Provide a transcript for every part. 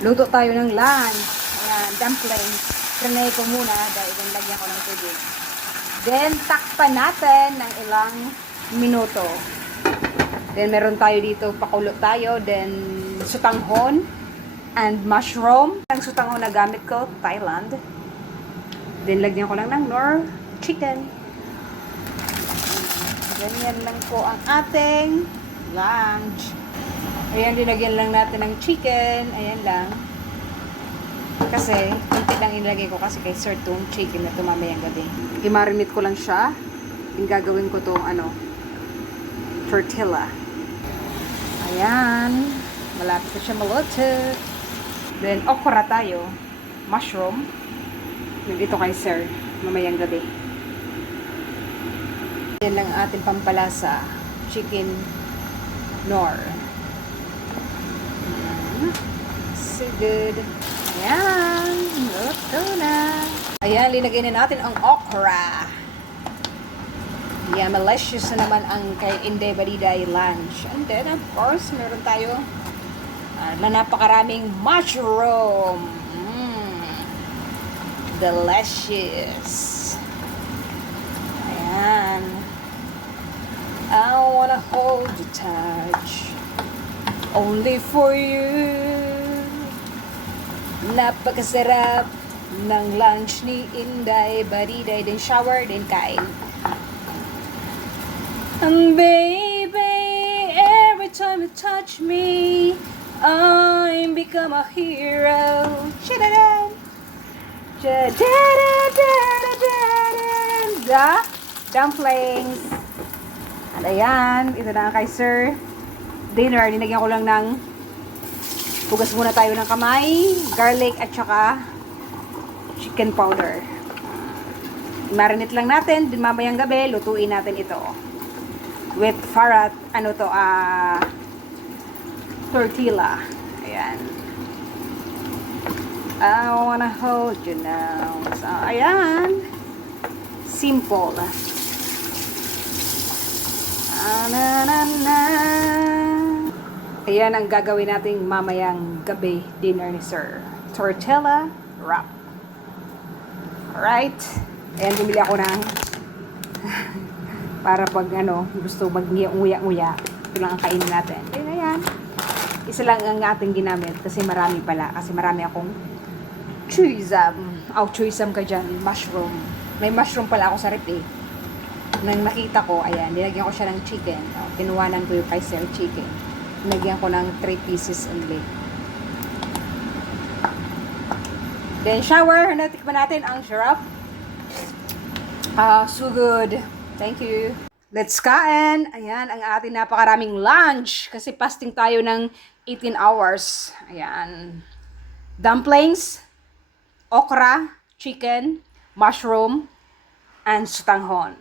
Luto tayo ng lunch. Ayan, dumpling. Pranay ko muna dahil lagyan ko ng tubig. Then, takpan natin ng ilang minuto. Then, meron tayo dito, pakulo tayo. Then, sutanghon and mushroom. Ang sutanghon na gamit ko, Thailand. Then, lagyan ko lang ng nor chicken. Ganyan lang po ang ating lunch. Ayan, dinagyan lang natin ng chicken. Ayan lang. Kasi, kunti lang inilagay ko kasi kay Sir itong chicken na tumamayang gabi. I-marinate ko lang siya. Yung gagawin ko itong tortilla. Ayan. Malapit na siya maluto. Then, okra tayo. Mushroom. Yung ito kay Sir. Mamayang gabi. Yan lang ating pampalasa. Chicken nor. So good. Ayan. Luto na. Ayan, linagay na natin ang okra. Ayan, malicious na naman ang kay Inday Badiday lunch. And then, of course, meron tayo na napakaraming mushroom. Delicious. Ayan. I wanna hold you tight. Only for you. Napakasarap ng lunch ni Inday Badiday. Then shower, then kain. And baby, every time you touch me, I become a hero. Shadadam. The dumplings. At ayan, ito na kay Sir. Dinner, ninagyan ko lang ng hugas muna tayo ng kamay, garlic at saka chicken powder. Marinate lang natin, din mamayang gabi, lutuin natin ito. With tortilla. Ayan. I wanna hold you now. So, ayan. Simple. Ayan ang gagawin nating mamayang gabi dinner ni Sir. Tortilla wrap. Alright. Ayan, bumili ako ng para pag gusto mag-nguya-nguya. Ito lang ang kainin natin. Ayan. Isa lang ang ating ginamit kasi marami pala. Kasi marami akong chuisam ka dyan. Mushroom. May mushroom pala ako sa rep eh. Nang nakita ko, ayan, nilagyan ko siya ng chicken. Tinuwanan ko yung kay Sir chicken. Nilagyan ko ng 3 pieces only. Then shower. Natikman natin ang syrup. So good. Thank you. Let's kain. Ayan, ang ating napakaraming lunch. Kasi fasting tayo ng 18 hours. Ayan. Dumplings, okra, chicken, mushroom, and sutanghon.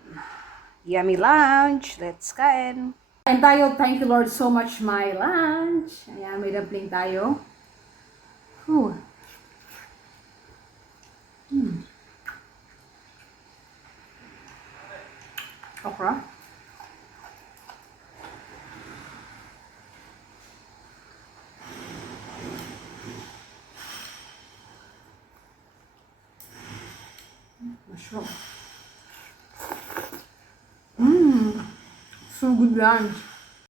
Yummy lunch. Let's kain. Kain tayo. Thank you Lord so much my lunch. Ayan, may dumpling tayo. Whew. Okra. Mushroom. So good lunch.